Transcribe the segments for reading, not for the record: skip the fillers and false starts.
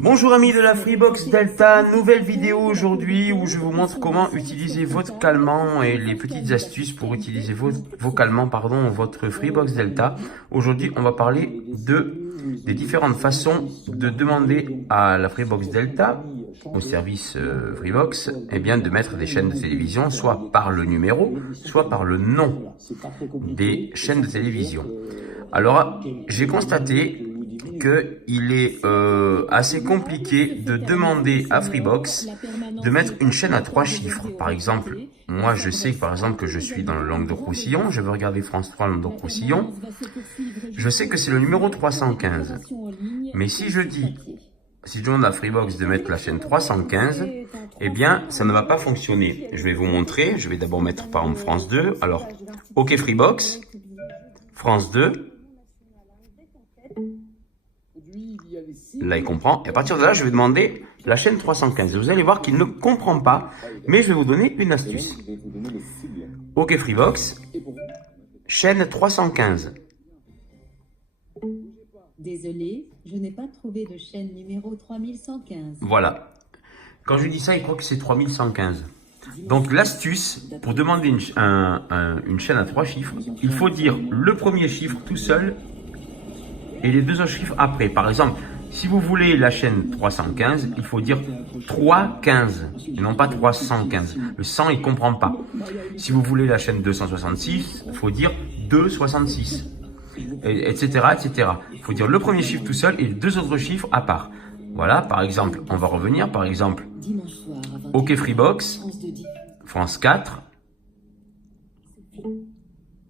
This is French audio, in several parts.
Bonjour amis de la Freebox Delta, nouvelle vidéo aujourd'hui où je vous montre comment utiliser vocalement et les petites astuces pour utiliser vocalement votre Freebox Delta. Aujourd'hui on va parler des différentes façons de demander à la Freebox Delta, au service Freebox, de mettre des chaînes de télévision soit par le numéro, soit par le nom des chaînes de télévision. Alors j'ai constaté qu'il est assez compliqué de demander à Freebox de mettre une chaîne à 3 chiffres. Par exemple, moi je sais que je suis dans le Languedoc-Roussillon, je veux regarder France 3 Languedoc-Roussillon, je sais que c'est le numéro 315. Mais si je demande à Freebox de mettre la chaîne 315, eh bien ça ne va pas fonctionner. Je vais vous montrer, je vais d'abord mettre par exemple France 2. Alors, OK Freebox, France 2. Là, il comprend. Et à partir de là, je vais demander la chaîne 315. Vous allez voir qu'il ne comprend pas, mais je vais vous donner une astuce. OK Freebox, chaîne 315. Désolé, je n'ai pas trouvé de chaîne numéro 3115. Voilà. Quand je lui dis ça, il croit que c'est 3115. Donc l'astuce, pour demander une chaîne à 3 chiffres, il faut dire le premier chiffre tout seul et les deux autres chiffres après. Par exemple, si vous voulez la chaîne 315, il faut dire 315 et non pas 315. Le 100, il ne comprend pas. Si vous voulez la chaîne 266, il faut dire 266, etc., etc. Il faut dire le premier chiffre tout seul et les deux autres chiffres à part. Voilà, par exemple, on va revenir, par exemple, OK Freebox, France 4.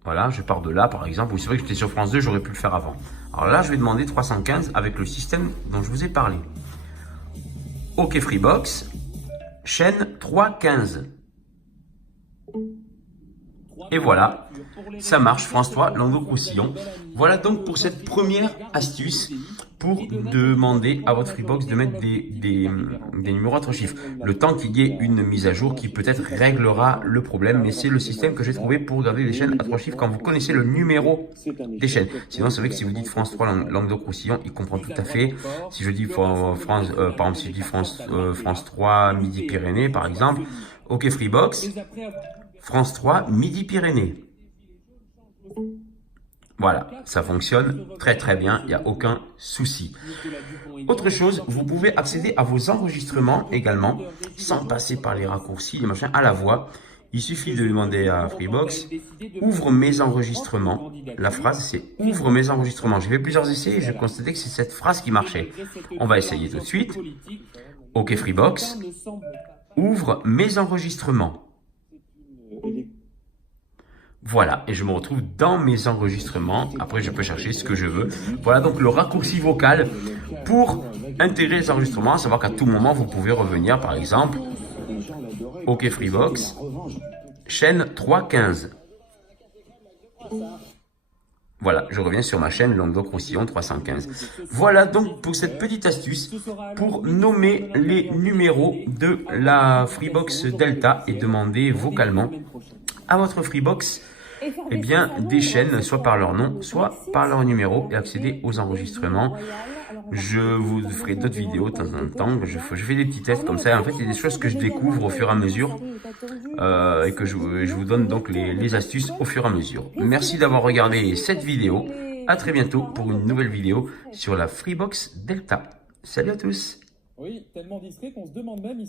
Voilà, je pars de là, par exemple. C'est vrai que j'étais sur France 2, j'aurais pu le faire avant. Alors là, je vais demander 315 avec le système dont je vous ai parlé. OK Freebox, chaîne 315. Et voilà, ça marche, France 3, Languedoc-Roussillon. Voilà donc pour cette première astuce pour demander à votre Freebox de mettre des numéros à 3 chiffres. Le temps qu'il y ait une mise à jour qui peut-être réglera le problème, mais c'est le système que j'ai trouvé pour regarder des chaînes à 3 chiffres quand vous connaissez le numéro des chaînes. Sinon, c'est vrai que si vous dites France 3, Languedoc-Roussillon, il comprend tout à fait. Si je dis France 3, Midi-Pyrénées, par exemple, OK Freebox, France 3, Midi-Pyrénées. Voilà, ça fonctionne très très bien, il n'y a aucun souci. Autre chose, vous pouvez accéder à vos enregistrements également, sans passer par les raccourcis, les machins, à la voix. Il suffit de demander à Freebox, ouvre mes enregistrements. La phrase, c'est ouvre mes enregistrements. J'ai fait plusieurs essais et j'ai constaté que c'est cette phrase qui marchait. On va essayer tout de suite. OK Freebox, ouvre mes enregistrements. Voilà, et je me retrouve dans mes enregistrements. Après, je peux chercher ce que je veux. Voilà donc le raccourci vocal pour intégrer les enregistrements, à savoir qu'à tout moment, vous pouvez revenir, par exemple, OK Freebox, chaîne 315. Voilà, je reviens sur ma chaîne Languedoc-Roussillon 315. Voilà donc pour cette petite astuce pour nommer les numéros de la Freebox Delta et demander vocalement à votre Freebox des chaînes, soit par leur nom, soit par leur numéro, et accéder aux enregistrements. Je vous ferai d'autres vidéos de temps en temps. Je fais des petits tests comme ça. En fait, il y a des choses que je découvre au fur et à mesure et que je vous donne donc les astuces au fur et à mesure. Merci d'avoir regardé cette vidéo. À très bientôt pour une nouvelle vidéo sur la Freebox Delta. Salut à tous. Oui, tellement discret qu'on se demande même